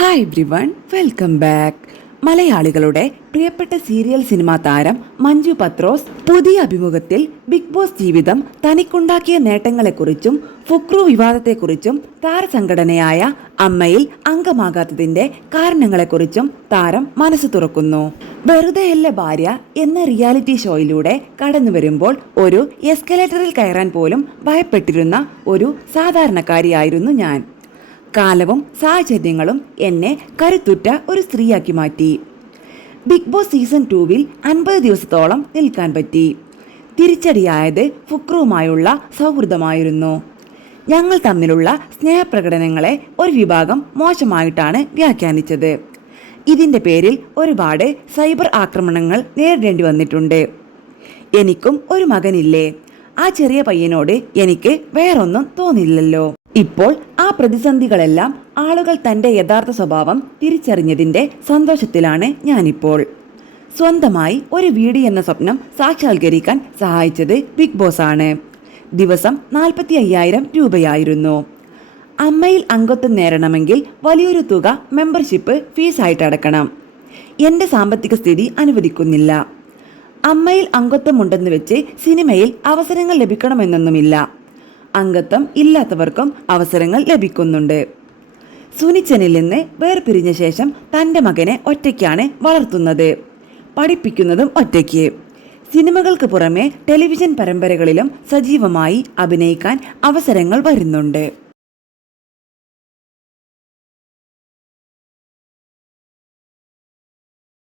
Hi everyone, welcome back. മലയാളികളുടെ പ്രിയപ്പെട്ട serial cinema താരം മഞ്ജു പത്രോസ് പുതിയ അഭിമുഖത്തിൽ ബിഗ് ബോസ് ജീവിതം തനിക്കുണ്ടാക്കിയ നേട്ടങ്ങളെക്കുറിച്ചും ഫുക്രു വിവാദത്തെക്കുറിച്ചും താരസംഘടനയായ അമ്മയിൽ അംഗമാകാത്തതിന്റെ കാരണങ്ങളെക്കുറിച്ചും താരം മനസ്സ് തുറക്കുന്നു. വെറുതെയല്ല ഭാര്യ എന്ന റിയാലിറ്റി ഷോയിലൂടെ കടന്നു വരുമ്പോൾ ഒരു എസ്കലേറ്ററിൽ കയറാൻ പോലും ഭയപ്പെട്ടിരുന്ന ഒരു സാധാരണക്കാരിയായിരുന്നു ഞാൻ. കാലവും സാഹചര്യങ്ങളും എന്നെ കരുത്തുറ്റ ഒരു സ്ത്രീയാക്കി മാറ്റി. ബിഗ് ബോസ് സീസൺ 2-വിൽ 50 ദിവസത്തോളം നിൽക്കാൻ പറ്റി. തിരിച്ചടിയായത് ഫുക്രുവുമായുള്ള സൗഹൃദമായിരുന്നു. ഞങ്ങൾ തമ്മിലുള്ള സ്നേഹപ്രകടനങ്ങളെ ഒരു വിഭാഗം മോശമായിട്ടാണ് വ്യാഖ്യാനിച്ചത്. ഇതിൻ്റെ പേരിൽ ഒരുപാട് സൈബർ ആക്രമണങ്ങൾ നേരിടേണ്ടി വന്നിട്ടുണ്ട്. എനിക്കും ഒരു മകനില്ലേ? ആ ചെറിയ പയ്യനോട് എനിക്ക് വേറൊന്നും തോന്നില്ലല്ലോ. ഇപ്പോൾ ആ പ്രതിസന്ധികളെല്ലാം ആളുകൾ തൻ്റെ യഥാർത്ഥ സ്വഭാവം തിരിച്ചറിഞ്ഞതിൻ്റെ സന്തോഷത്തിലാണ് ഞാനിപ്പോൾ. സ്വന്തമായി ഒരു വീട് എന്ന സ്വപ്നം സാക്ഷാത്കരിക്കാൻ സഹായിച്ചത് ബിഗ് ബോസ് ആണ്. ദിവസം 45,000 രൂപയായിരുന്നു. അമ്മയിൽ അംഗത്വം നേടണമെങ്കിൽ വലിയൊരു തുക മെമ്പർഷിപ്പ് ഫീസായിട്ട് അടക്കണം. എൻ്റെ സാമ്പത്തിക സ്ഥിതി അനുവദിക്കുന്നില്ല. അമ്മയിൽ അംഗത്വമുണ്ടെന്ന് വെച്ച് സിനിമയിൽ അവസരങ്ങൾ ലഭിക്കണമെന്നൊന്നുമില്ല. അംഗത്വം ഇല്ലാത്തവർക്കും അവസരങ്ങൾ ലഭിക്കുന്നുണ്ട്. സുനിച്ചനിൽ നിന്ന് വേർപിരിഞ്ഞ ശേഷം തൻ്റെ മകനെ ഒറ്റയ്ക്കാണ് വളർത്തുന്നത്, പഠിപ്പിക്കുന്നതും ഒറ്റയ്ക്ക്. സിനിമകൾക്ക് പുറമെ ടെലിവിഷൻ പരമ്പരകളിലും സജീവമായി അഭിനയിക്കാൻ അവസരങ്ങൾ വരുന്നുണ്ട്.